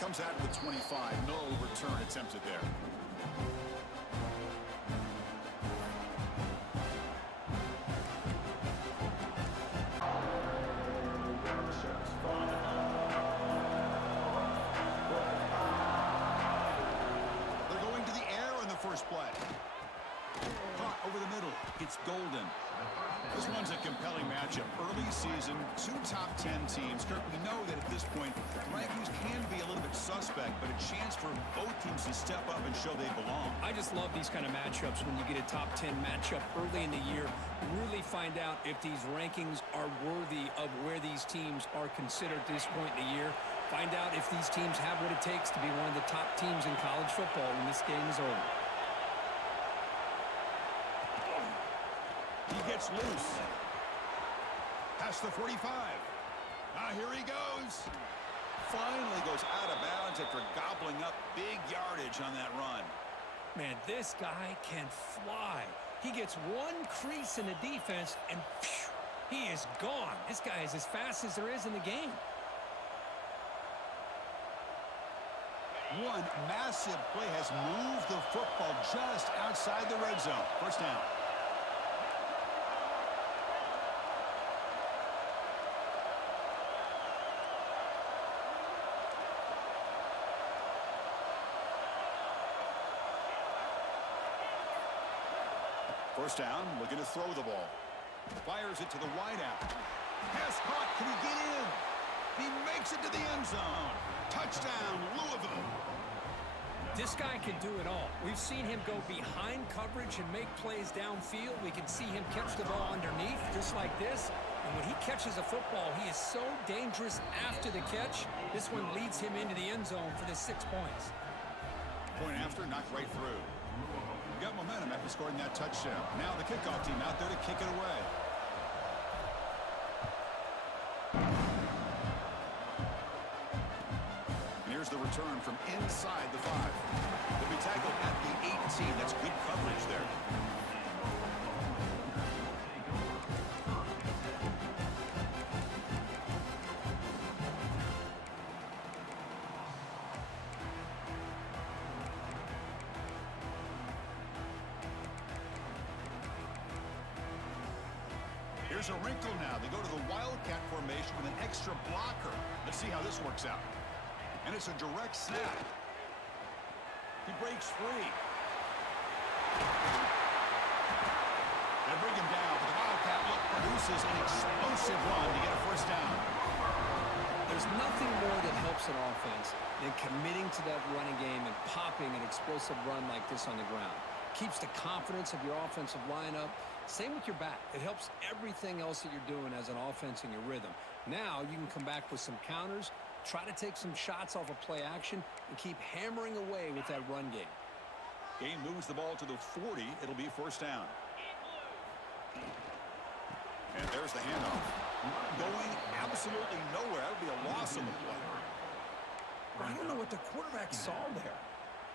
comes out with 25. No return attempted there. They're going to the air on the first play. Caught over the middle. It's Golden. This one's a compelling matchup. Early season, 2 top 10 teams. Kirk, we know that at this point, rankings can be a little bit suspect, but a chance for both teams to step up and show they belong. I just love these kind of matchups when you get a top 10 matchup early in the year. Really find out if these rankings are worthy of where these teams are considered at this point in the year. Find out if these teams have what it takes to be one of the top teams in college football when this game is over. He gets loose. Past the 45. Now here he goes. Finally goes out of bounds after gobbling up big yardage on that run. Man, this guy can fly. He gets one crease in the defense, and phew, he is gone. This guy is as fast as there is in the game. One massive play has moved the football just outside the red zone. First down. First down, looking to throw the ball. Fires it to the wideout. Pass caught. Can he get in? He makes it to the end zone. Touchdown, Louisville. This guy can do it all. We've seen him go behind coverage and make plays downfield. We can see him catch the ball underneath, just like this. And when he catches a football, he is so dangerous after the catch. This one leads him into the end zone for the 6 points. Point after, knocked right through. Got momentum after scoring that touchdown. Now the kickoff team out there to kick it away. And here's the return from inside the 5. They'll be tackled at the 18. That's good coverage there. Here's a wrinkle now. They go to the Wildcat formation with an extra blocker. Let's see how this works out. And it's a direct snap. He breaks free. They bring him down, but the Wildcat look produces an explosive run to get a first down. There's nothing more that helps an offense than committing to that running game and popping an explosive run like this on the ground. Keeps the confidence of your offensive lineup. Same with your back. It helps everything else that you're doing as an offense in your rhythm. Now you can come back with some counters, try to take some shots off of play action, and keep hammering away with that run game. Game moves the ball to the 40. It'll be first down. And there's the handoff. Going absolutely nowhere. That would be a loss on the play. I don't know what the quarterback saw there.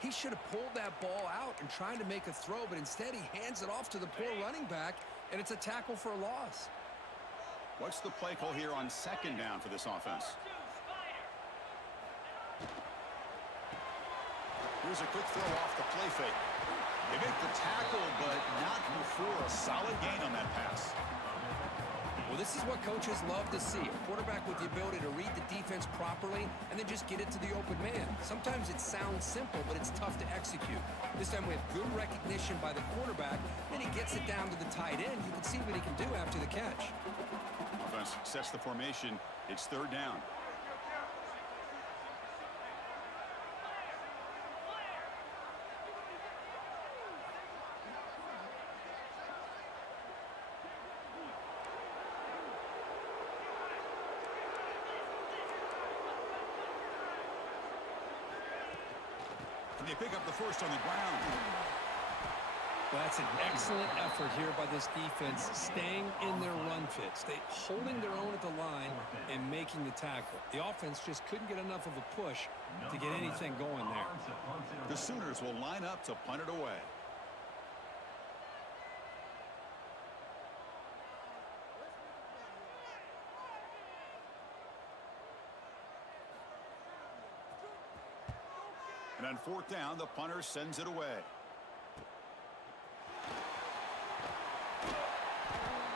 He should have pulled that ball out and tried to make a throw, but instead he hands it off to the poor running back, and it's a tackle for a loss. What's the play call here on second down for this offense? Here's a quick throw off the play fake. They make the tackle, but not before a solid gain on that pass. Well, this is what coaches love to see. A quarterback with the ability to read the defense properly and then just get it to the open man. Sometimes it sounds simple, but it's tough to execute. This time we have good recognition by the quarterback. Then he gets it down to the tight end. You can see what he can do after the catch. Offense sets the formation. It's third down. They pick up the first on the ground. Well, that's an excellent effort here by this defense, staying in their run fits. Holding their own at the line and making the tackle. The offense just couldn't get enough of a push to get anything going there. The Sooners will line up to punt it away. And on fourth down, the punter sends it away.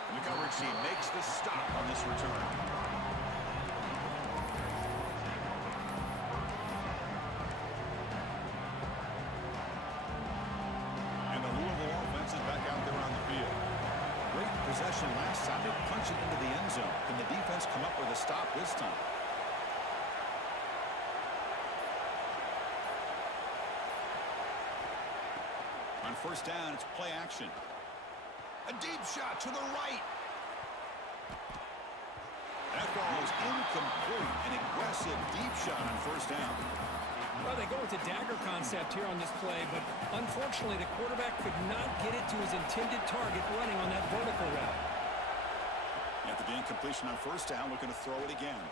And the coverage team makes the stop on this return. And the Louisville offense is back out there on the field. Great possession last time. They punch it into the end zone. Can the defense come up with a stop this time? On first down, it's play action. A deep shot to the right. That ball is incomplete. An aggressive deep shot on first down. Well, they go with the dagger concept here on this play, but unfortunately the quarterback could not get it to his intended target running on that vertical route. After the incompletion on first down, looking to throw it again.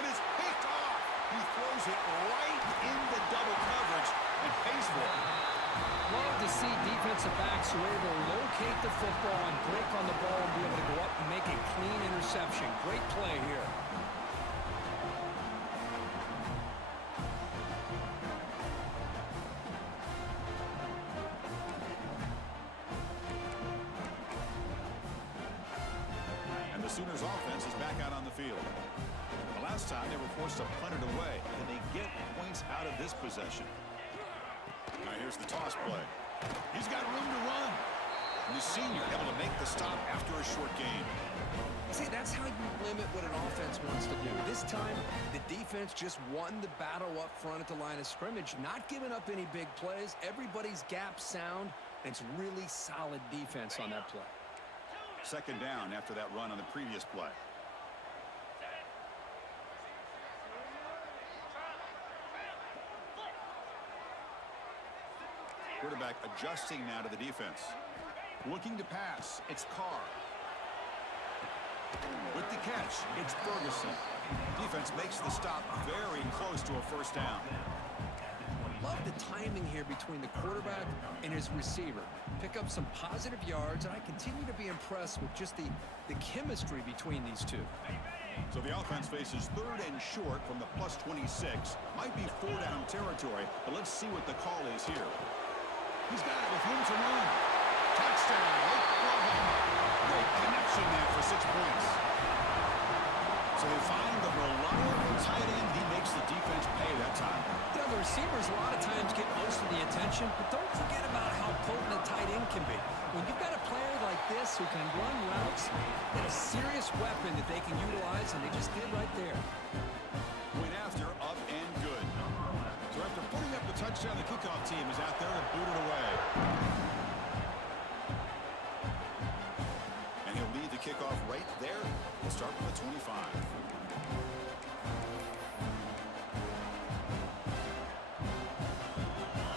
And it's picked off. He throws it right into double coverage and pays for it. Love to see defensive backs who are able to locate the football and break on the ball and be able to go up and make a clean interception. Great play here. And the Sooners offense is back out on the field. The last time they were forced to punt it away, and they get points out of this possession. Now here's the toss play. He's got room to run. And the senior able to make the stop after a short gain. See, that's how you limit what an offense wants to do. This time, the defense just won the battle up front at the line of scrimmage, not giving up any big plays. Everybody's gap sound. And it's really solid defense on that play. Second down after that run on the previous play. Quarterback adjusting now to the defense. Looking to pass, it's Carr. With the catch, it's Ferguson. Defense makes the stop very close to a first down. Love the timing here between the quarterback and his receiver. Pick up some positive yards, and I continue to be impressed with just the chemistry between these two. So the offense faces third and short from the plus 26. Might be four-down territory, but let's see what the call is here. He's got it with room to run. Touchdown. Great connection there for 6 points. So they find the reliable tight end. He makes the defense pay that time. You know, the receivers a lot of times get most of the attention, but don't forget about how potent a tight end can be. When you've got a player like this who can run routes, and a serious weapon that they can utilize, and they just did right there. Point after, up and good. So after putting up the touchdown, the kickoff team is out there to boot it away. And he'll lead the kickoff right there. We'll start from the 25.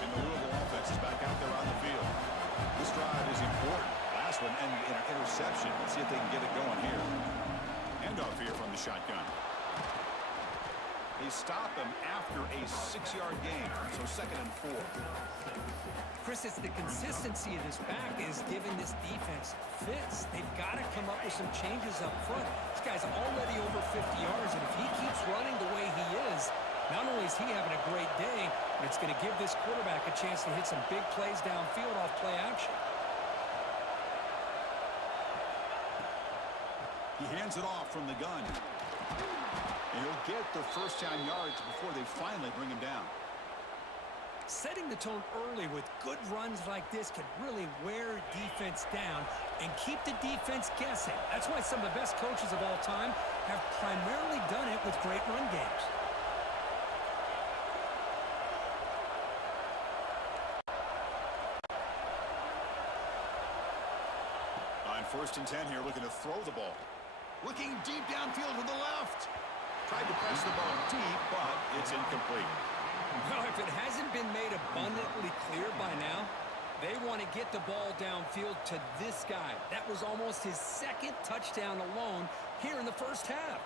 And the Louisville offense is back out there on the field. This drive is important. Last one and an interception. Let's see if they can get it going here. Handoff here from the shotgun. They stop him after a 6-yard gain, so 2nd and 4. Chris, it's the consistency of this back is giving this defense fits. They've got to come up with some changes up front. This guy's already over 50 yards, and if he keeps running the way he is, not only is he having a great day, but it's going to give this quarterback a chance to hit some big plays downfield off play action. He hands it off from the gun. And he'll get the first down yards before they finally bring him down. Setting the tone early with good runs like this can really wear defense down and keep the defense guessing. That's why some of the best coaches of all time have primarily done it with great run games. On 1st and 10 here, looking to throw the ball. Looking deep downfield to the left. Tried to press the ball deep, but it's incomplete. Well, if it hasn't been made abundantly clear by now, they want to get the ball downfield to this guy. That was almost his 2nd touchdown alone here in the first half.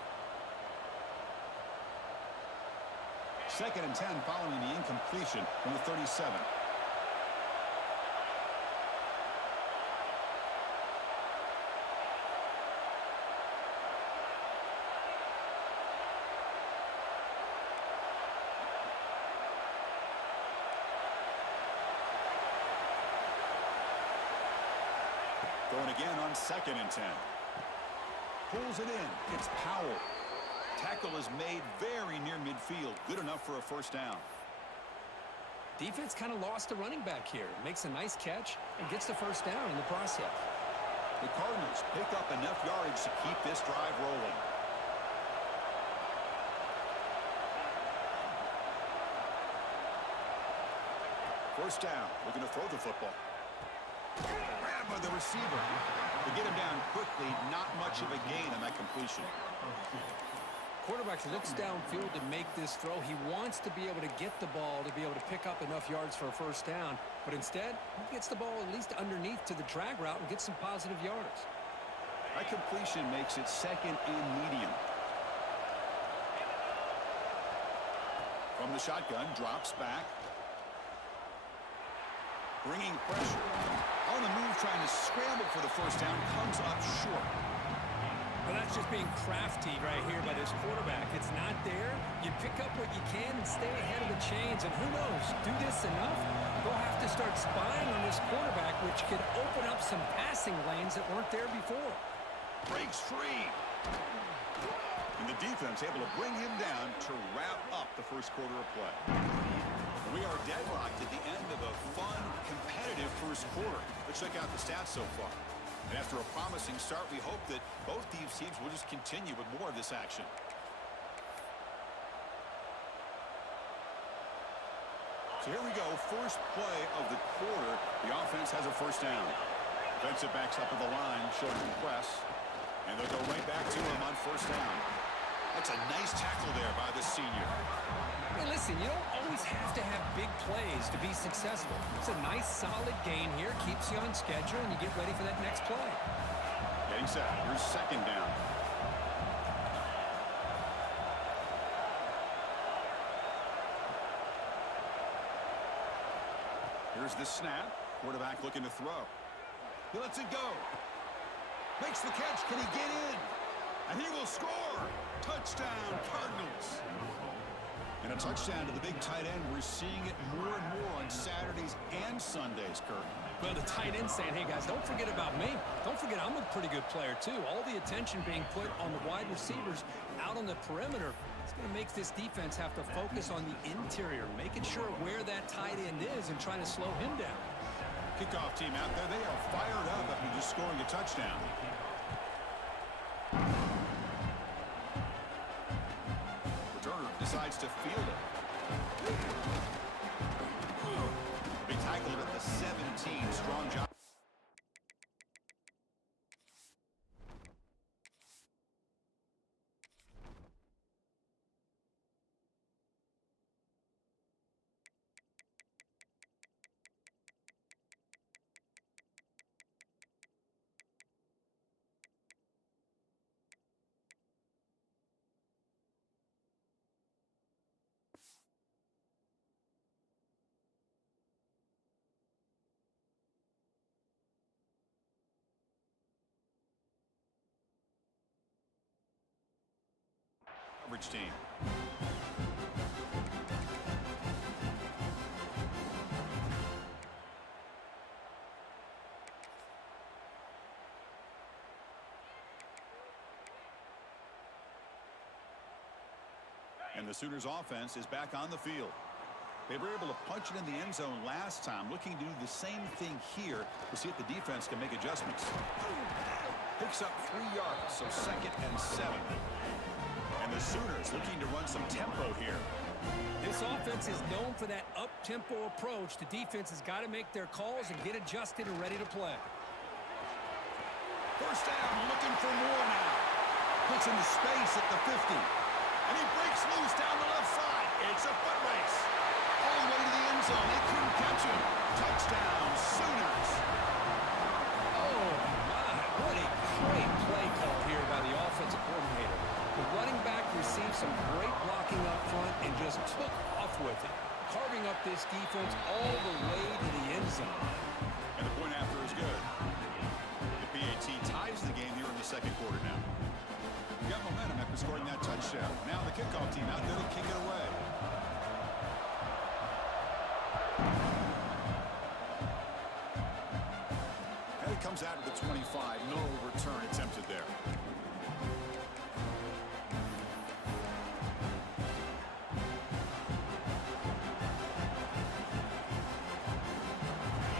2nd and 10 following the incompletion from the 37. Going again on 2nd and 10. Pulls it in. It's Powell. Tackle is made very near midfield. Good enough for a first down. Defense kind of lost the running back here. Makes a nice catch and gets the first down in the process. The Cardinals pick up enough yardage to keep this drive rolling. First down. Looking to throw the football. Grabbed by the receiver. To get him down quickly, not much of a gain on that completion. Quarterback looks downfield to make this throw. He wants to be able to get the ball to be able to pick up enough yards for a first down. But instead, he gets the ball at least underneath to the drag route and gets some positive yards. That completion makes it 2nd and medium. From the shotgun, drops back. Bringing pressure. On the move, trying to scramble for the first down. Comes up short. Well, that's just being crafty right here by this quarterback. It's not there. You pick up what you can and stay ahead of the chains. And who knows, do this enough, they'll have to start spying on this quarterback, which could open up some passing lanes that weren't there before. Breaks free. And the defense able to bring him down to wrap up the first quarter of play. We are deadlocked at the end of a fun, competitive first quarter. Let's check out the stats so far. And after a promising start, we hope that both these teams will just continue with more of this action. So here we go, first play of the quarter. The offense has a first down. Defensive backs up at the line, showing the press. And they'll go right back to him on first down. That's a nice tackle there by the senior. Hey, listen, you don't always have to have big plays to be successful. It's a nice, solid gain here. Keeps you on schedule, and you get ready for that next play. Getting set. Here's 2nd down. Here's the snap. Quarterback looking to throw. He lets it go. Makes the catch. Can he get in? And he will score. Touchdown, Cardinals. And a touchdown to the big tight end. We're seeing it more and more on Saturdays and Sundays, Kurt. Well, the tight end saying, hey, guys, don't forget about me. Don't forget I'm a pretty good player, too. All the attention being put on the wide receivers out on the perimeter. It's going to make this defense have to focus on the interior, making sure where that tight end is and trying to slow him down. Kickoff team out there. They are fired up after just scoring a touchdown. Decides to field it. Be tackled at the 17. Strong job. Coverage team. And the Sooners offense is back on the field. They were able to punch it in the end zone last time, looking to do the same thing here to see if the defense can make adjustments. Picks up 3 yards, so 2nd and 7. And the Sooners looking to run some tempo here. This offense is known for that up-tempo approach. The defense has got to make their calls and get adjusted and ready to play. First down, looking for more now. Puts into space at the 50. And he breaks loose down the left side. It's a foot race. All the way to the end zone. They couldn't catch him. Touchdown, Sooners. Oh, my. What a great play call here by the offensive coordinator. The running back received some great blocking up front and just took off with it, carving up this defense all the way to the end zone. And the point after is good. The PAT ties the game here in the second quarter now. Got momentum after scoring that touchdown. Now the kickoff team out there to kick it away. Head Comes out of the 25. No return attempted there.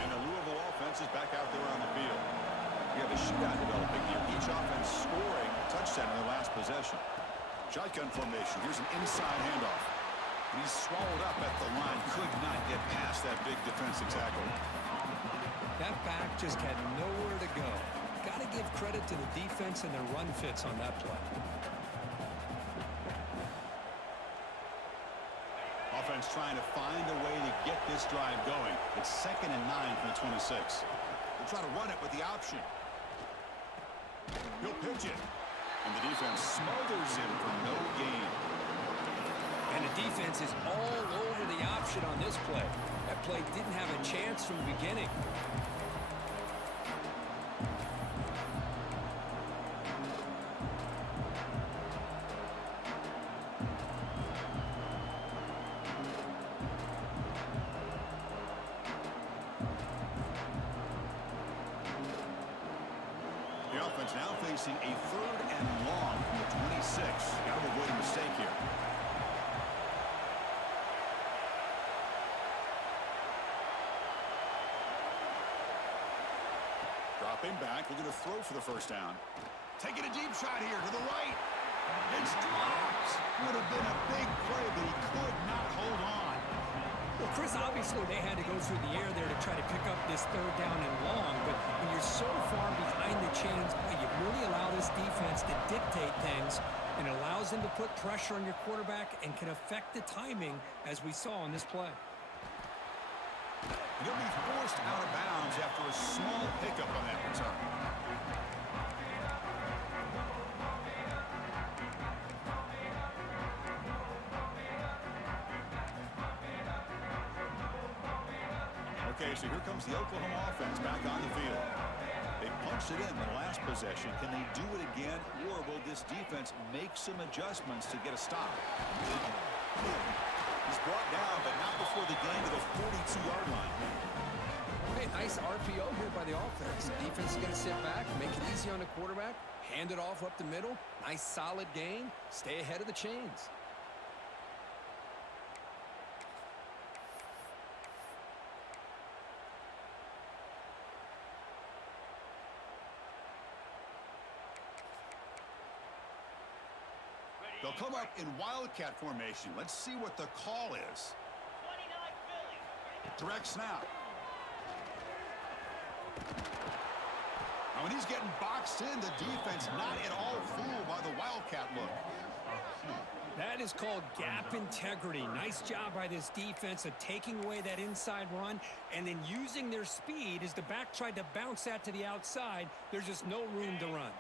And the Louisville offense is back out there on the field. We have a shootout developing here. Each offense scoring a touchdown in their last possession. Shotgun formation. Here's an inside handoff. And he's swallowed up at the line. Could not get past that big defensive tackle. That back just had nowhere to go. Got to give credit to the defense and their run fits on that play. Offense trying to find a way to get this drive going. It's 2nd and 9 from the 26. They'll try to run it with the option. He'll pitch it. And the defense smothers him for no gain. And the defense is all over the option on this play. That play didn't have a chance from the beginning. The offense now facing a 3rd and long from the 26. Got to avoid a mistake here. Dropping back, looking to throw for the first down. Taking a deep shot here to the right. It's dropped. Would have been a big play, but he could not hold on. Well, Chris, obviously they had to go through the air there to try to pick up this 3rd down and long, but when you're so far behind the chains, you really allow this defense to dictate things, and it allows them to put pressure on your quarterback and can affect the timing, as we saw on this play. He'll be forced out of bounds after a small pickup on that return. Okay, so here comes the Oklahoma offense back on the field. They punched it in the last possession. Can they do it again, or will this defense make some adjustments to get a stop? He's brought down, but not before the gain to the 42-yard line. Hey, nice RPO here by the offense. The defense is going to sit back, make it easy on the quarterback, hand it off up the middle. Nice solid gain. Stay ahead of the chains. They'll come up in Wildcat formation. Let's see what the call is. Direct snap. Now, when he's getting boxed in, the defense not at all fooled by the Wildcat look. That is called gap integrity. Nice job by this defense of taking away that inside run and then using their speed as the back tried to bounce that to the outside. There's just no room to run.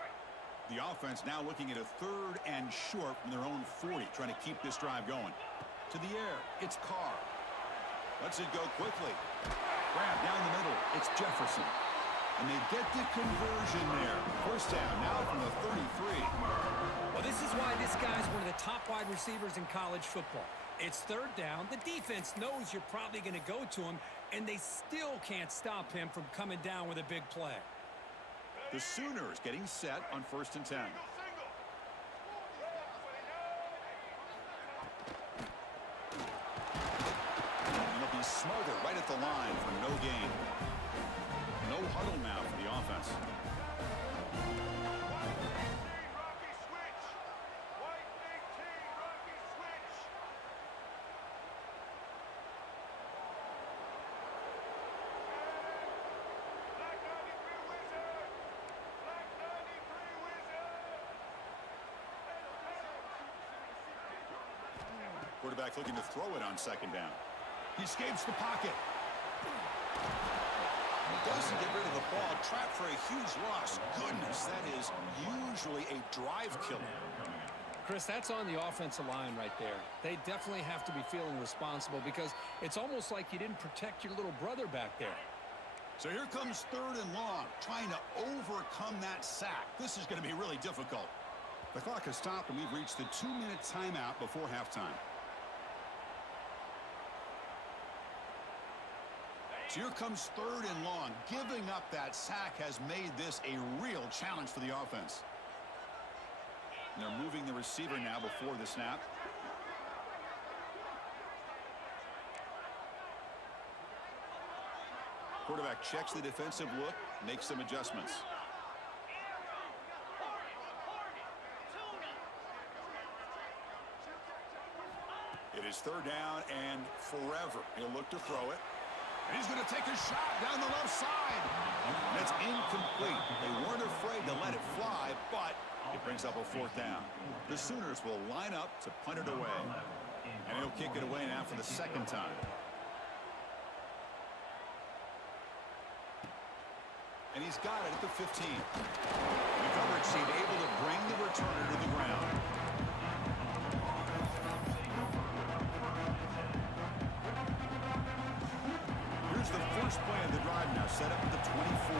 The offense now looking at a 3rd and short from their own 40, trying to keep this drive going. To the air, it's Carr. Lets it go quickly. Grab down the middle, it's Jefferson. And they get the conversion there. First down now from the 33. Well, this is why this guy's one of the top wide receivers in college football. It's 3rd down. The defense knows you're probably going to go to him, and they still can't stop him from coming down with a big play. The Sooners getting set on 1st and 10. And they'll be smothered right at the line for no gain. No huddle now for the offense. Quarterback looking to throw it on 2nd down. He escapes the pocket. Doesn't get rid of the ball. Trapped for a huge loss. Goodness, that is usually a drive killer. Chris, that's on the offensive line right there. They definitely have to be feeling responsible because it's almost like you didn't protect your little brother back there. So here comes 3rd and long, trying to overcome that sack. This is going to be really difficult. The clock has stopped, and we've reached the 2-minute timeout before halftime. So here comes 3rd and long. Giving up that sack has made this a real challenge for the offense. And they're moving the receiver now before the snap. Quarterback checks the defensive look, makes some adjustments. It is 3rd down and forever. He'll look to throw it. And he's going to take a shot down the left side. And it's incomplete. They weren't afraid to let it fly, but it brings up a 4th down. The Sooners will line up to punt it away. And he'll kick it away now for the 2nd time. And he's got it at the 15. The coverage team able to bring the returner to the ground. Here's the first play of the drive now, set up at the 24.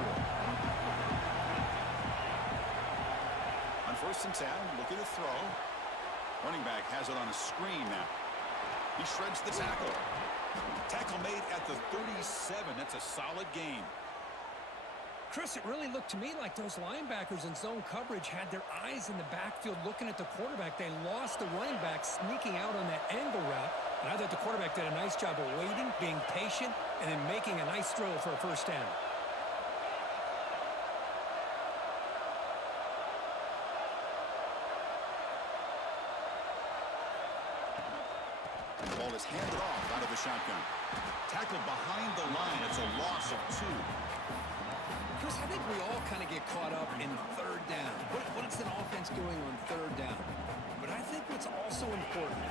On 1st and 10, looking to throw. Running back has it on a screen now. He shreds the tackle. Tackle made at the 37. That's a solid gain. Chris, it really looked to me like those linebackers in zone coverage had their eyes in the backfield looking at the quarterback. They lost the running back sneaking out on that angle route. And I thought the quarterback did a nice job of waiting, being patient, and then making a nice throw for a 1st down. The ball is handed off out of the shotgun. Tackled behind the line. It's a loss of 2. Chris, I think we all kind of get caught up in 3rd down. What's an offense doing on 3rd down? But I think what's also important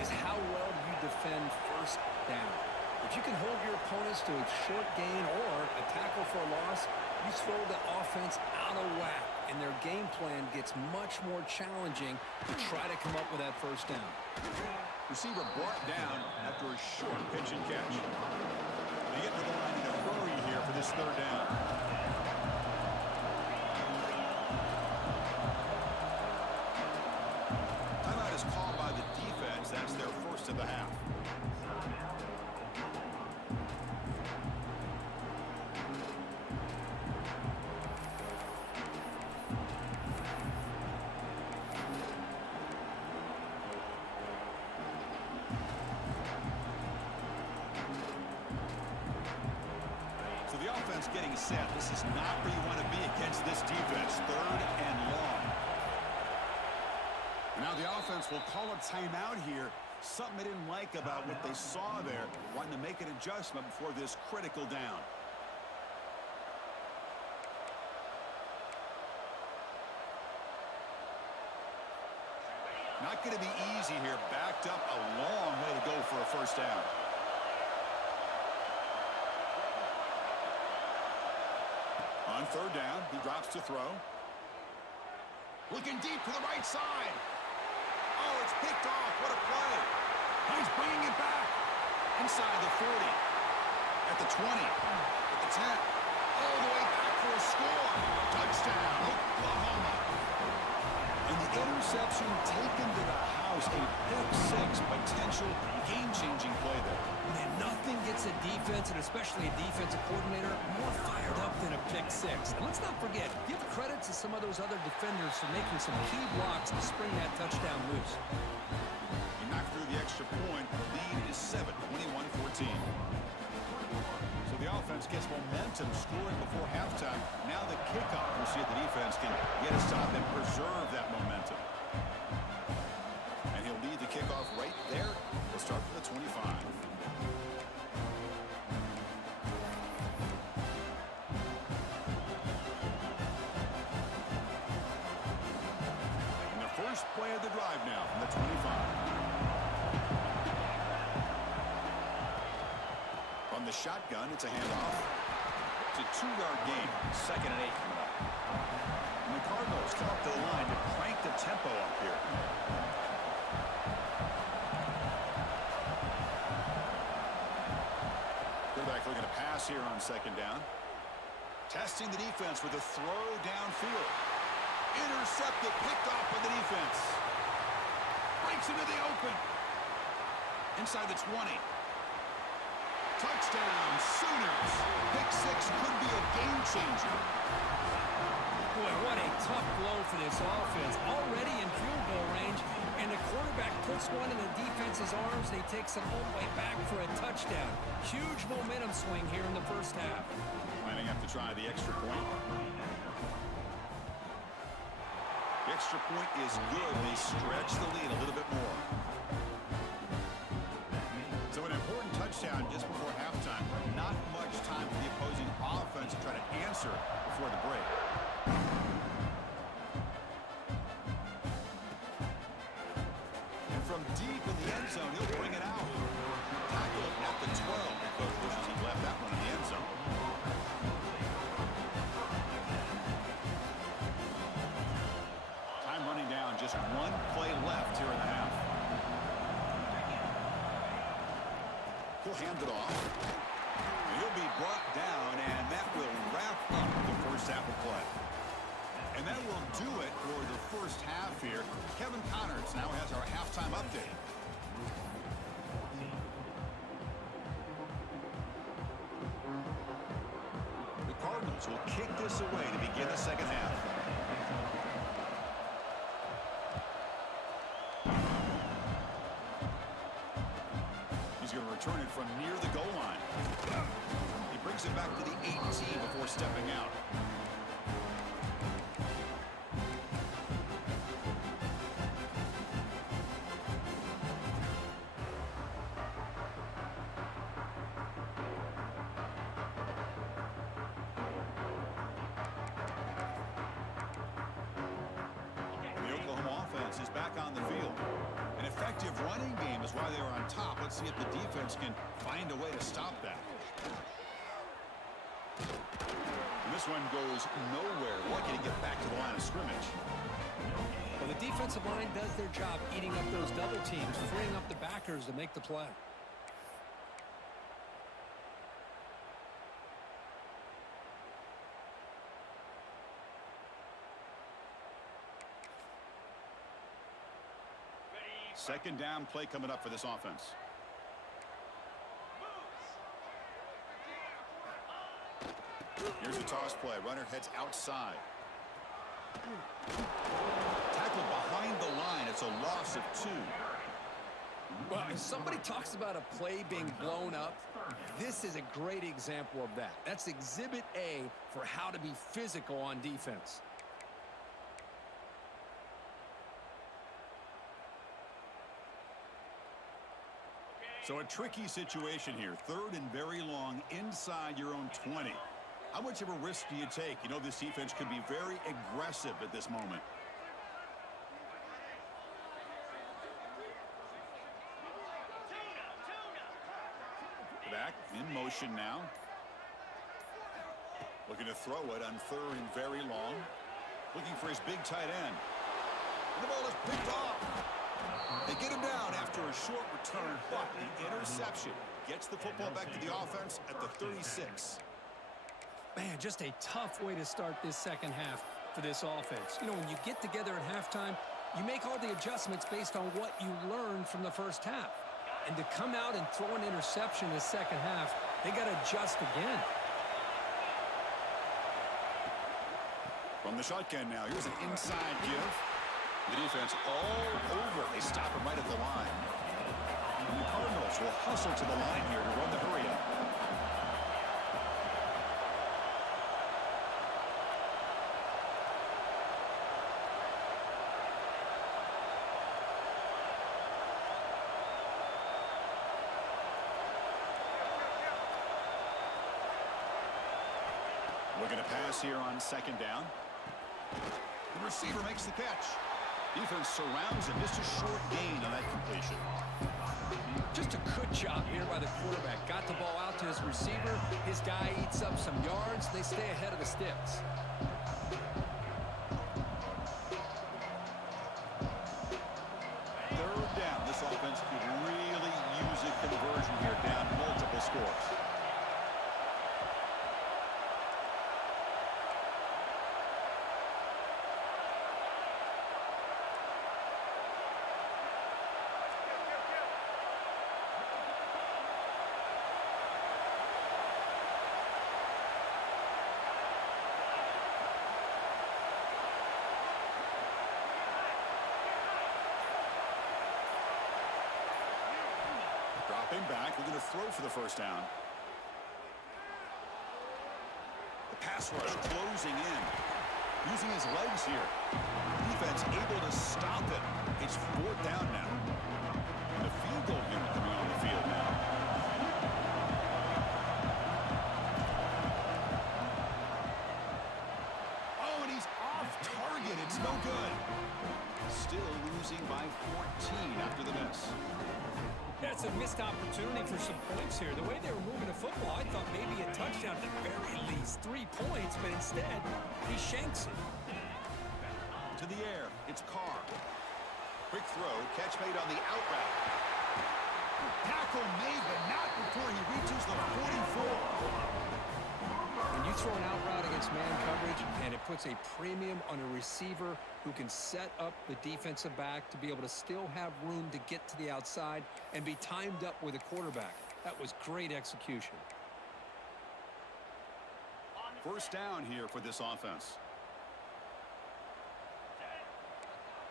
is how well you defend 1st down. If you can hold your opponents to a short gain or a tackle for a loss, you throw the offense out of whack, and their game plan gets much more challenging to try to come up with that 1st down. Receiver brought down after a short pitch and catch. They get to the line in a hurry here for this 3rd down. Timeout is called by the defense. That's their 1st of the half. Getting set. This is not where you want to be against this defense. 3rd and long. Now the offense will call a timeout here. Something they didn't like about what they saw there. Wanting to make an adjustment before this critical down. Not going to be easy here. Backed up a long way to go for a 1st down. On 3rd down, he drops to throw. Looking deep to the right side. Oh, it's picked off. What a play. Oh, he's bringing it back. Inside the 40. At the 20. At the 10. All the way back for a score. Touchdown, Oklahoma. And the interception taken to the house. A pick 6 potential game-changing play there. Man, nothing gets a defense, and especially a defensive coordinator, more fired up than a pick 6. And let's not forget, give credit to some of those other defenders for making some key blocks to spring that touchdown loose. He knocked through the extra point. The lead is 7, 21-14. So the offense gets momentum, scoring before halftime. Now the kickoff. We'll see if the defense can get a stop and preserve that momentum. And he'll lead the kickoff right there. We'll start from the 25. First play of the drive now from the 25. From the shotgun, it's a handoff. It's a 2-yard gain. 2nd and 8 coming up. And the Cardinals come up to the line to crank the tempo up here. Quarterback looking to pass here on 2nd down. Testing the defense with a throw downfield. Intercepted, picked off by the defense. Breaks into the open. Inside the 20. To Touchdown, Sooners. Pick six could be a game changer. Boy, what a tough blow for this offense. Already in field goal range, and the quarterback puts one in the defense's arms, and he takes it all the way back for a touchdown. Huge momentum swing here in the first half. Planning to try the extra point. The extra point is good. They stretch the lead a little bit more. So an important touchdown just before halftime. Not much time for the opposing offense to try to answer before the break. And from deep in the end zone, he'll bring it out. Tackle at the 12. Coach wishes he left that one in the end zone. Time running down. Just one play left here in the half. He'll hand it off. And he'll be brought down, and that will wrap up the first half of play. And that will do it for the first half here. Kevin Connors now has our halftime update. The Cardinals will kick this away to begin the second half. He's going to return it from near the goal line. He brings it back to the 18 before stepping out. Is back on the field. An effective running game is why they were on top. Let's see if the defense can find a way to stop that. And this one goes nowhere. Lucky to get back to the line of scrimmage. Well, the defensive line does their job eating up those double teams, freeing up the backers to make the play. Second down play coming up for this offense. Here's the toss play. Runner heads outside. Tackled behind the line. It's a loss of 2. Well, if somebody talks about a play being blown up, this is a great example of that. That's Exhibit A for how to be physical on defense. So a tricky situation here. Third and very long inside your own 20. How much of a risk do you take? You know this defense could be very aggressive at this moment. Back in motion now. Looking to throw it on third and very long. Looking for his big tight end. And the ball is picked off. They get him down after a short return, but the interception gets the football back to the offense at the 36. Man, just a tough way to start this second half for this offense. You know, when you get together at halftime, you make all the adjustments based on what you learned from the first half. And to come out and throw an interception in the second half, they got to adjust again. From the shotgun now, here's an inside give. The defense all over. They stop him right at the line. And the Cardinals will hustle to the line here to run the hurry up. Looking to pass here on second down. The receiver makes the catch. Defense surrounds him. Just a short gain on that completion. Just a good job here by the quarterback. Got the ball out to his receiver. His guy eats up some yards. They stay ahead of the sticks. Third down. This offense could really use a conversion here, down multiple scores. Came back, looking to throw for the first down. The pass rush closing in. Using his legs here. Defense able to stop it. It's 4th down now. The field goal unit coming on the field now. Oh, and he's off target. It's no good. Still losing by 14 after the miss. That's a missed opportunity for some points here. The way they were moving the football, I thought maybe a touchdown at the very least. 3 points, but instead, he shanks it. To the air, it's Carr. Quick throw, catch made on the out route. Tackle made, but not before he reaches the 44. When you throw an out route against man coverage, and it puts a premium on a receiver who can set up the defensive back to be able to still have room to get to the outside and be timed up with a quarterback. That was great execution. First down here for this offense.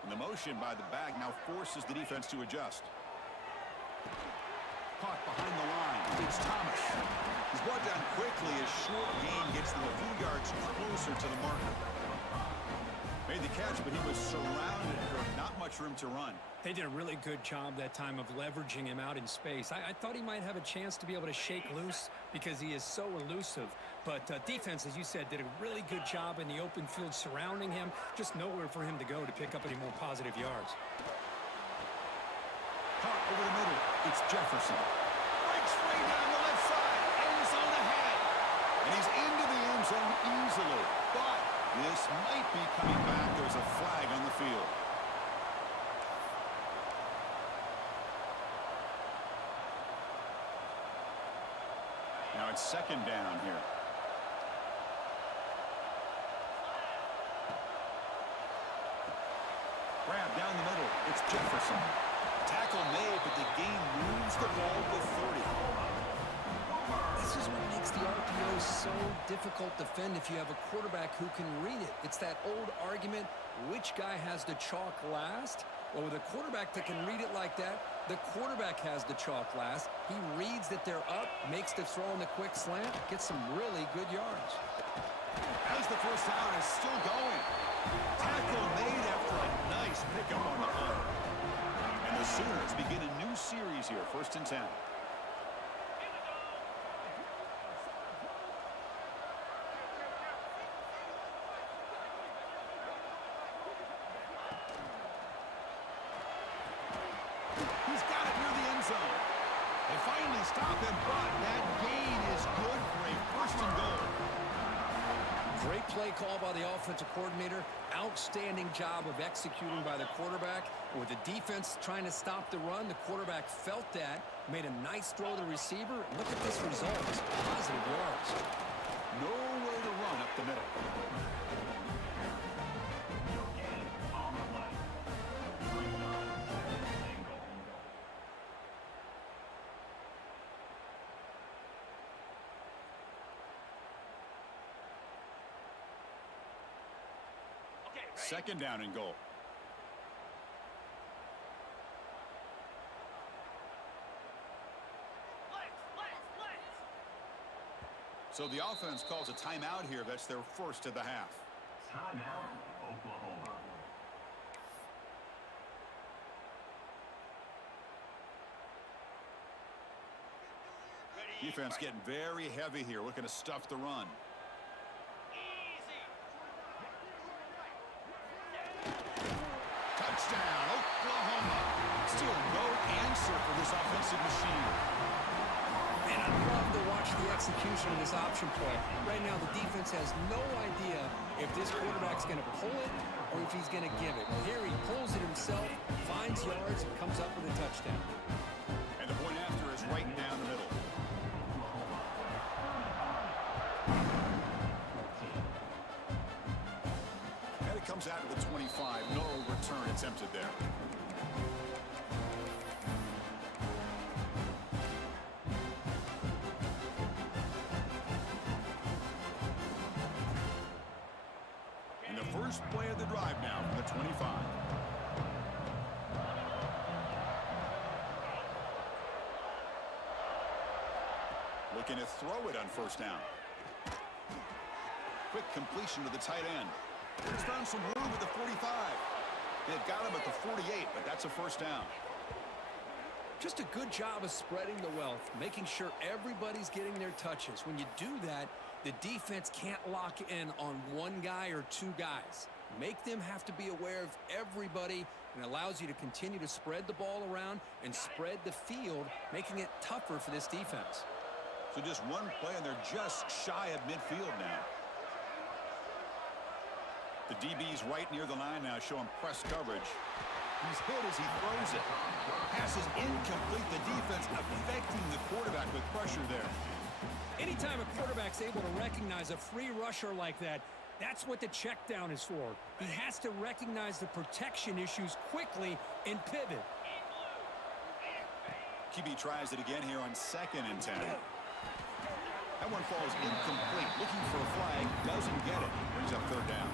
And the motion by the back now forces the defense to adjust. Caught behind the line. It's Thomas. He's brought down quickly as short gain gets them a few yards closer to the marker. Made the catch, but he was surrounded. Not much room to run. They did a really good job that time of leveraging him out in space. I thought he might have a chance to be able to shake loose because he is so elusive. But defense, as you said, did a really good job in the open field surrounding him. Just nowhere for him to go to pick up any more positive yards. Caught over the middle. It's Jefferson. Breaks free down the left side. End zone ahead. And he's into the end zone easily. But this might be coming back. There's a flag on the field. Now it's 2nd down here. Grab down the middle. It's Jefferson. Tackle made, but the gain moves the ball to 30. This is what makes the RPO so difficult to defend if you have a quarterback who can read it. It's that old argument, which guy has the chalk last? Well, with a quarterback that can read it like that, the quarterback has the chalk last. He reads that they're up, makes the throw on the quick slant, gets some really good yards. As the first down is still going. Tackle made after a nice pickup on the punt. And the Sooners begin a new series here, 1st and 10. He's got it near the end zone. They finally stop him, but that gain is good for a 1st and goal. Great play call by the offensive coordinator. Outstanding job of executing by the quarterback. With the defense trying to stop the run, the quarterback felt that, made a nice throw to the receiver. Look at this result. It's positive yards. Nowhere to run up the middle. Second down and goal. So the offense calls a timeout here. That's their first of the half. Timeout, Oklahoma. Defense getting very heavy here, looking to stuff the run. Touchdown, Oklahoma. Still no answer for this offensive machine. And I love to watch the execution of this option play. Right now, the defense has no idea if this quarterback's going to pull it or if he's going to give it. Here he pulls it himself, finds yards, and comes up with a touchdown. And the point after is right down the middle. And it comes out of the 25. No return attempted there. And the first play of the drive now from the 25. looking to throw it on first down. Quick completion to the tight end. He's found some room at the 45. They've got him at the 48, but that's a first down. Just a good job of spreading the wealth, making sure everybody's getting their touches. When you do that, the defense can't lock in on one guy or two guys. Make them have to be aware of everybody, and allows you to continue to spread the ball around and spread the field, making it tougher for this defense. So just one play, and they're just shy of midfield now. The DB's right near the line now, showing press coverage. He's hit as he throws it. Pass is incomplete. The defense affecting the quarterback with pressure there. Anytime a quarterback's able to recognize a free rusher like that, that's what the check down is for. He has to recognize the protection issues quickly and pivot. QB tries it again here on 2nd and 10. That one falls incomplete. Looking for a flag. Doesn't get it. Brings up 3rd down.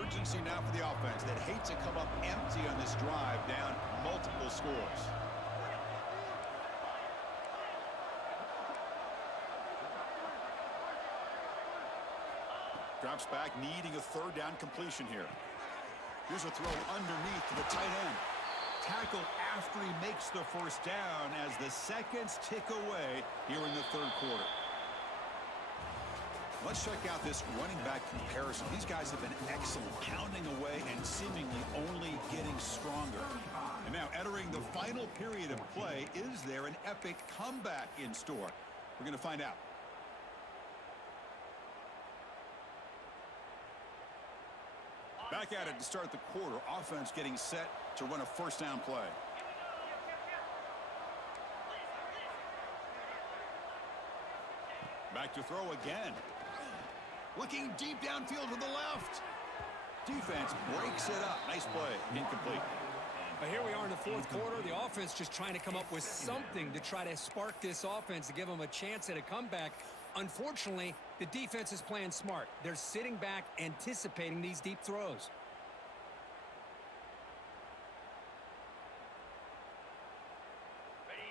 Urgency now for the offense that hates to come up empty on this drive, down multiple scores. Drops back, needing a 3rd down completion here. Here's a throw underneath to the tight end. Tackled after he makes the first down as the seconds tick away here in the 3rd quarter. Let's check out this running back comparison. These guys have been excellent, pounding away and seemingly only getting stronger. And now entering the final period of play, is there an epic comeback in store? We're going to find out. Back at it to start the quarter. Offense getting set to run a first down play. Back to throw again. Looking deep downfield to the left. Defense breaks it up. Nice play. Incomplete. But here we are in the 4th quarter. The offense just trying to come up with something to try to spark this offense to give them a chance at a comeback. Unfortunately, the defense is playing smart. They're sitting back, anticipating these deep throws.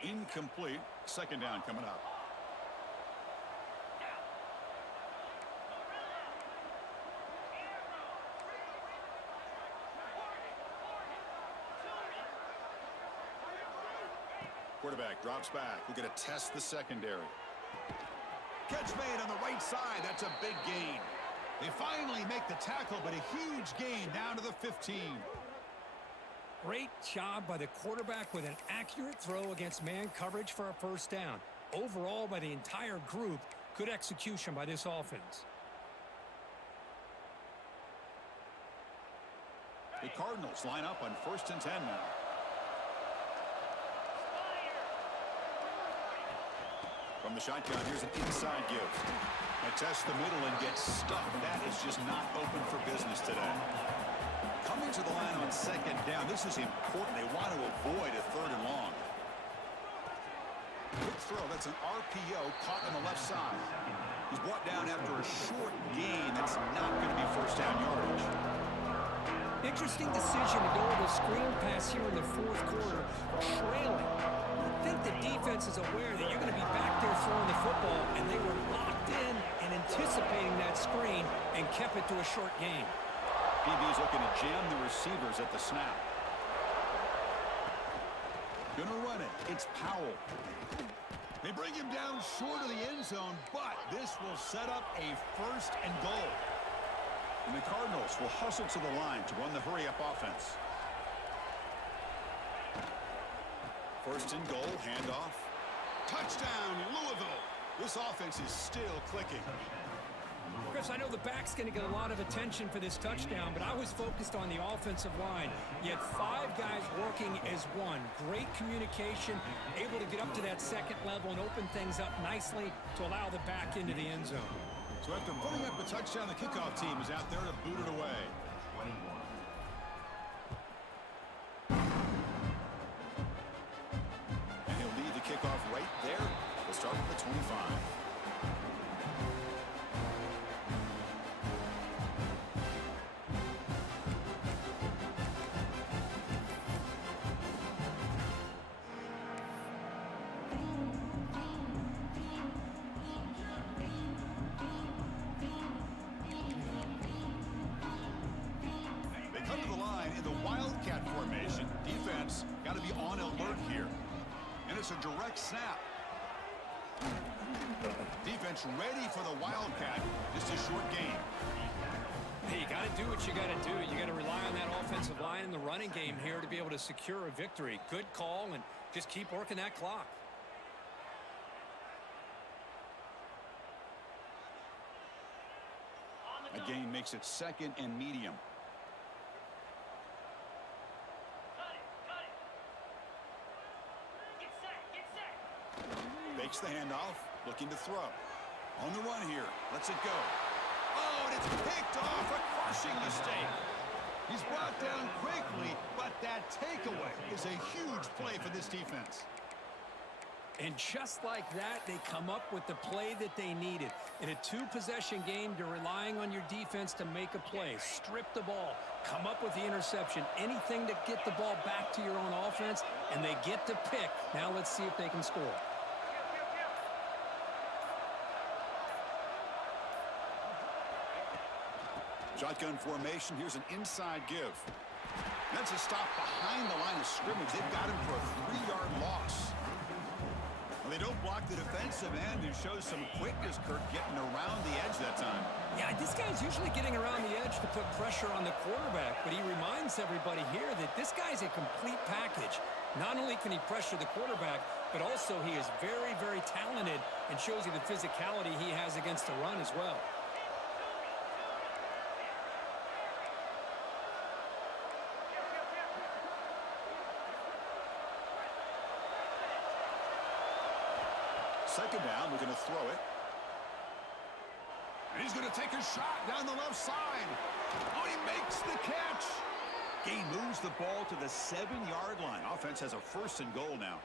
Incomplete. 2nd down coming up. Quarterback drops back. We're going to test the secondary. Catch made on the right side. That's a big gain. They finally make the tackle, but a huge gain down to the 15. Great job by the quarterback with an accurate throw against man coverage for a first down. Overall, by the entire group, good execution by this offense. The Cardinals line up on 1st and 10 now. From the shotgun, here's an inside give. I test the middle and get stuck. That is just not open for business today. Coming to the line on 2nd down. This is important. They want to avoid a 3rd and long. Quick throw. That's an RPO caught on the left side. He's brought down after a short gain. That's not going to be first down yardage. Interesting decision to go with a screen pass here in the 4th quarter, trailing. I think the defense is aware that you're going to be back there throwing the football, and they were locked in and anticipating that screen and kept it to a short gain. DB's looking to jam the receivers at the snap. Gonna run it. It's Powell. They bring him down short of the end zone, but this will set up a 1st and goal. And the Cardinals will hustle to the line to run the hurry-up offense. 1st and goal, handoff. Touchdown, Louisville. This offense is still clicking. Chris, I know the back's going to get a lot of attention for this touchdown, but I was focused on the offensive line. You had 5 guys working as one. Great communication, able to get up to that 2nd level and open things up nicely to allow the back into the end zone. So after putting up a touchdown, the kickoff team is out there to boot it away. And he'll leave the kickoff right there. We'll start with the 25. wildcat formation. Defense got to be on alert here. And it's a direct snap. Defense ready for the wildcat. Just a short game. Hey, you got to do what you got to do. You got to rely on that offensive line in the running game here to be able to secure a victory. Good call, and just keep working that clock. A gain makes it 2nd and medium. Fakes the handoff, looking to throw. On the run here, lets it go. Oh, and it's picked off, a crushing mistake. He's brought down quickly, but that takeaway is a huge play for this defense. And just like that, they come up with the play that they needed. In a 2-possession game, you're relying on your defense to make a play. Strip the ball, come up with the interception, anything to get the ball back to your own offense, and they get to pick. Now let's see if they can score. Shotgun formation, here's an inside give. That's a stop behind the line of scrimmage. They've got him for a 3-yard loss. Well, they don't block the defensive end, and shows some quickness, Kirk, getting around the edge that time. Yeah, this guy's usually getting around the edge to put pressure on the quarterback, but he reminds everybody here that this guy's a complete package. Not only can he pressure the quarterback, but also he is very, very talented and shows you the physicality he has against the run as well. Second down, we're going to throw it. And he's going to take a shot down the left side. Oh, he makes the catch. Gain moves the ball to the 7-yard line. Offense has a 1st and goal now.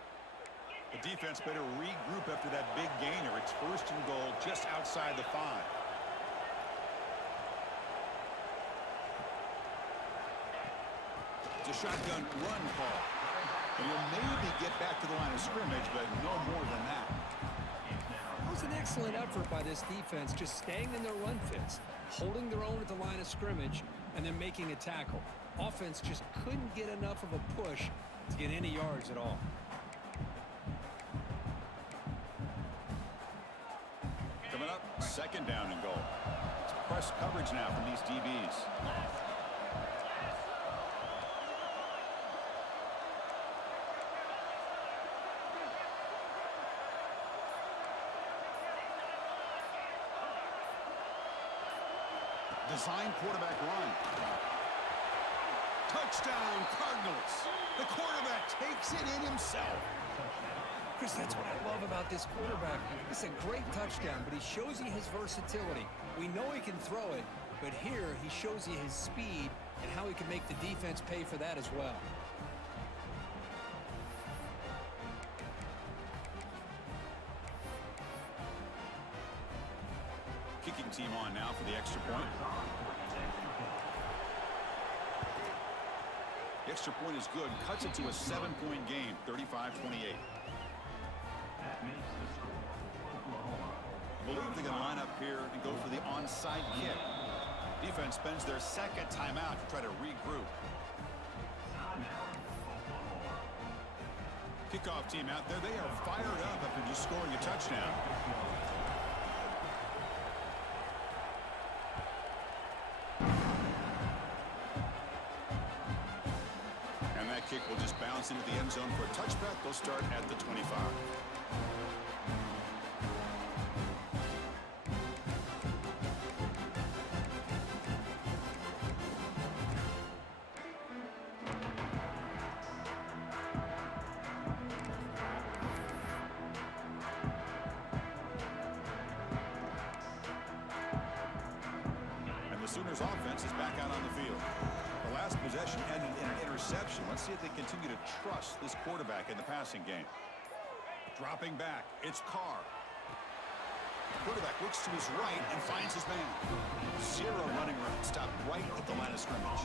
The defense better regroup after that big gainer. It's 1st and goal just outside the 5. It's a shotgun run call. And he'll maybe get back to the line of scrimmage, but no more than that. It was an excellent effort by this defense, just staying in their run fits, holding their own at the line of scrimmage, and then making a tackle. Offense just couldn't get enough of a push to get any yards at all. Coming up, 2nd down and goal. It's press coverage now from these DBs. Design quarterback run. Touchdown, Cardinals. The quarterback takes it in himself. Chris, that's what I love about this quarterback. It's a great touchdown, but he shows you his versatility. We know he can throw it, but here he shows you his speed and how he can make the defense pay for that as well. Kicking team on now for the extra point. The extra point is good. Cuts it to a 7-point game, 35-28. Believe they're going to line up here and go for the onside kick. Defense spends their 2nd timeout to try to regroup. Kickoff team out there. They are fired up after just scoring a touchdown. And that kick will just bounce into the end zone for a touchback. They'll start at the 25. Sooners offense is back out on the field. The last possession ended in an interception. Let's see if they continue to trust this quarterback in the passing game. Dropping back, it's Carr. The quarterback looks to his right and finds his man. 0 running room, stopped right at the line of scrimmage.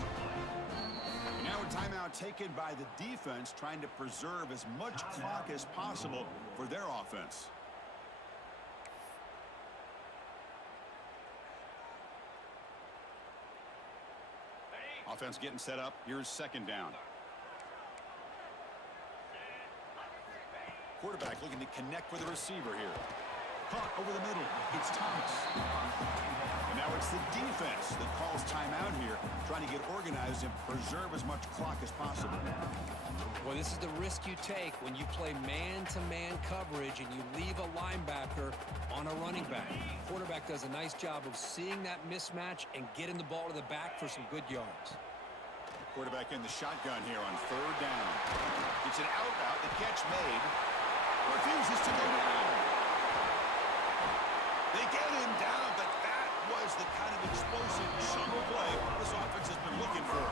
And now a timeout taken by the defense, trying to preserve as much clock as possible for their offense. Offense getting set up. Here's second down. Quarterback looking to connect with the receiver here. Caught over the middle. It's Thomas. And now it's the defense that calls timeout here, trying to get organized and preserve as much clock as possible. Well, this is the risk you take when you play man-to-man coverage and you leave a linebacker on a running back. Quarterback does a nice job of seeing that mismatch and getting the ball to the back for some good yards. Quarterback in the shotgun here on third down. It's an out route. The catch made. Refuses to go down. They get him down, but that was the kind of explosive chunk play this offense has been looking for.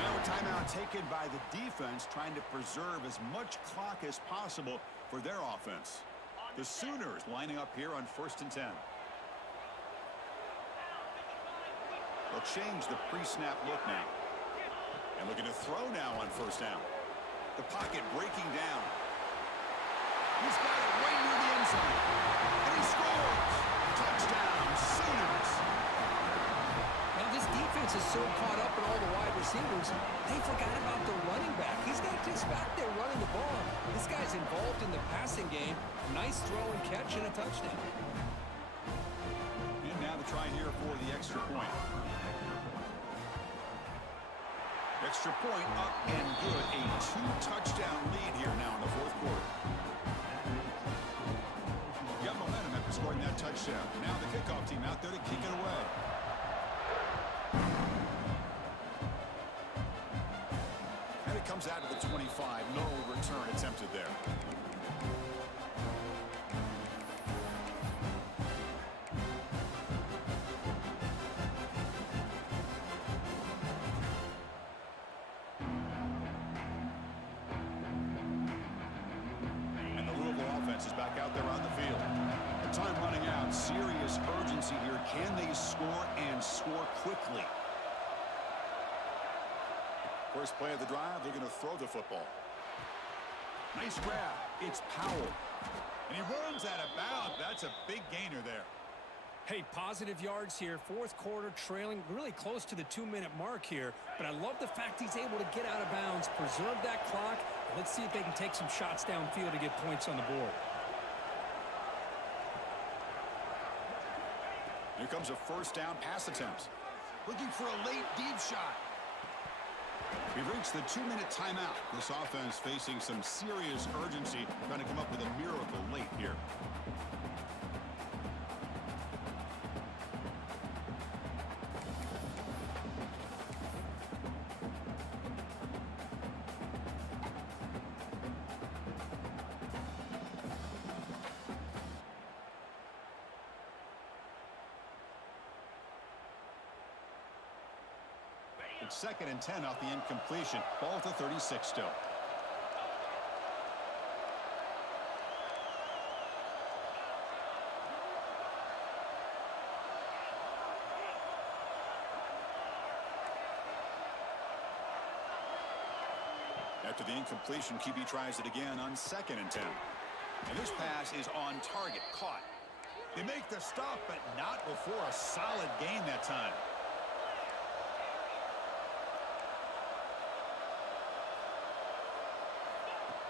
Now a timeout taken by the defense, trying to preserve as much clock as possible for their offense. The Sooners lining up here on 1st and 10. They'll change the pre-snap look now. And looking to throw now on 1st down. The pocket breaking down. He's got it right near the end zone. And he scores! Touchdown, Sooners! Now this defense is so caught up in all the wide receivers, they forgot about the running back. He's not just back there running the ball. This guy's involved in the passing game. Nice throw and catch and a touchdown. And now the try here for the extra point. Extra point up and good. A 2-touchdown lead here now in the 4th quarter. Got momentum after scoring that touchdown. Now the kickoff team out there to kick it away. And it comes out to the 25. No return attempted there. Is back out there on the field. The time running out. Serious urgency here. Can they score and score quickly? First play of the drive, they're going to throw the football. Nice grab. It's Powell. And he runs out of bounds. That's a big gainer there. Hey, positive yards here. 4th quarter trailing really close to the 2-minute mark here. But I love the fact he's able to get out of bounds, preserve that clock. Let's see if they can take some shots downfield to get points on the board. Here comes a 1st down pass attempt. Looking for a late deep shot. We've reached the 2-minute timeout. This offense facing some serious urgency, trying to come up with a miracle late here. It's 2nd and 10 off the incompletion. Ball to 36 still. After the incompletion, QB tries it again on 2nd and 10. And this pass is on target. Caught. They make the stop, but not before a solid gain that time.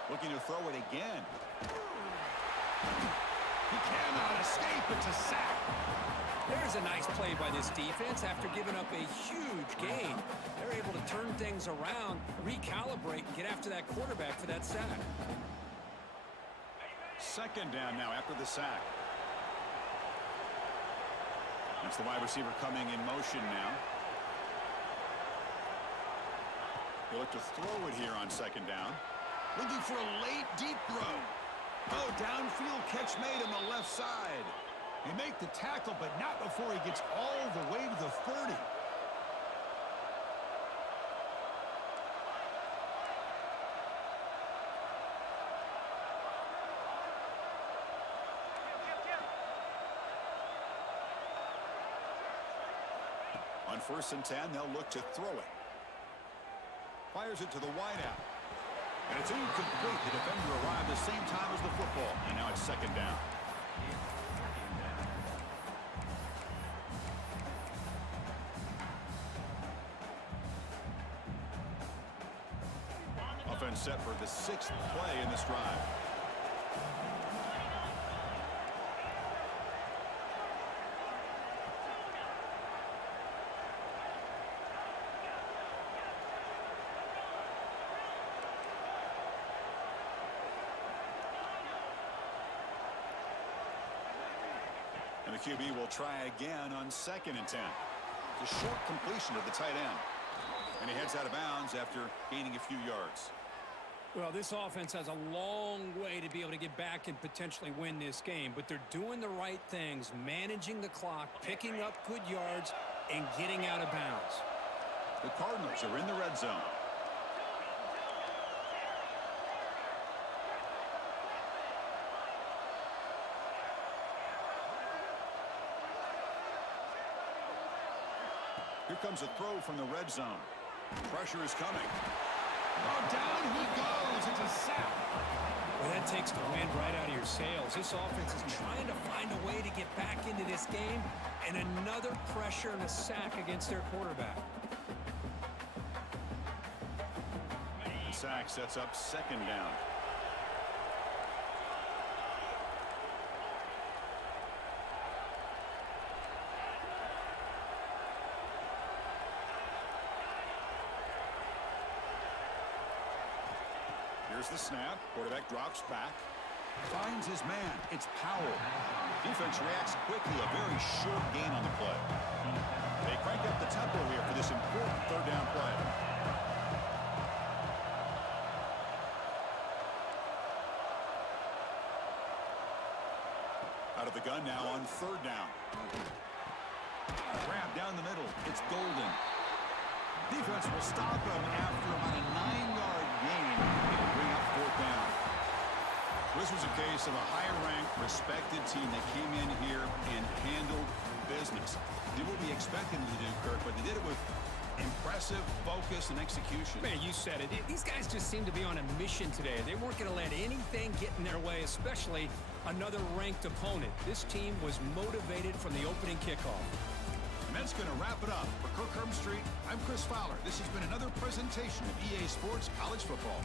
Looking to throw it again. He cannot escape. It's a sack. There's a nice play by this defense after giving up a huge gain. They're able to turn things around, recalibrate, and get after that quarterback for that sack. 2nd down now after the sack. That's the wide receiver coming in motion now. He'll look to throw it here on 2nd down. Looking for a late deep throw. Oh, downfield catch made on the left side. He make the tackle, but not before he gets all the way to the 30. On 1st and 10, they'll look to throw it. Fires it to the wideout. And it's incomplete. The defender arrived the same time as the football. And now it's 2nd down. And set for the 6th play in this drive. And the QB will try again on 2nd and 10. It's a short completion to the tight end. And he heads out of bounds after gaining a few yards. Well, this offense has a long way to be able to get back and potentially win this game, but they're doing the right things, managing the clock, picking up good yards, and getting out of bounds. The Cardinals are in the red zone. Here comes a throw from the red zone. Pressure is coming. Oh, down he goes. It's a sack. Well, that takes the wind right out of your sails. This offense is trying to find a way to get back into this game, and another pressure and a sack against their quarterback. The sack sets up 2nd down. Here's the snap. Quarterback drops back. Finds his man. It's Powell. Defense reacts quickly. A very short gain on the play. They crank up the tempo here for this important 3rd down play. Out of the gun now on 3rd down. Grab down the middle. It's Golden. Defense will stop him after about a 9-yard gain. It'll bring up 4th down. This was a case of a higher-ranked, respected team that came in here and handled business. Did what we expected them to do, Kirk, but they did it with impressive focus and execution. Man, you said it. These guys just seem to be on a mission today. They weren't going to let anything get in their way, especially another ranked opponent. This team was motivated from the opening kickoff. And that's going to wrap it up. For Kirk Herbstreit, I'm Chris Fowler. This has been another presentation of EA Sports College Football.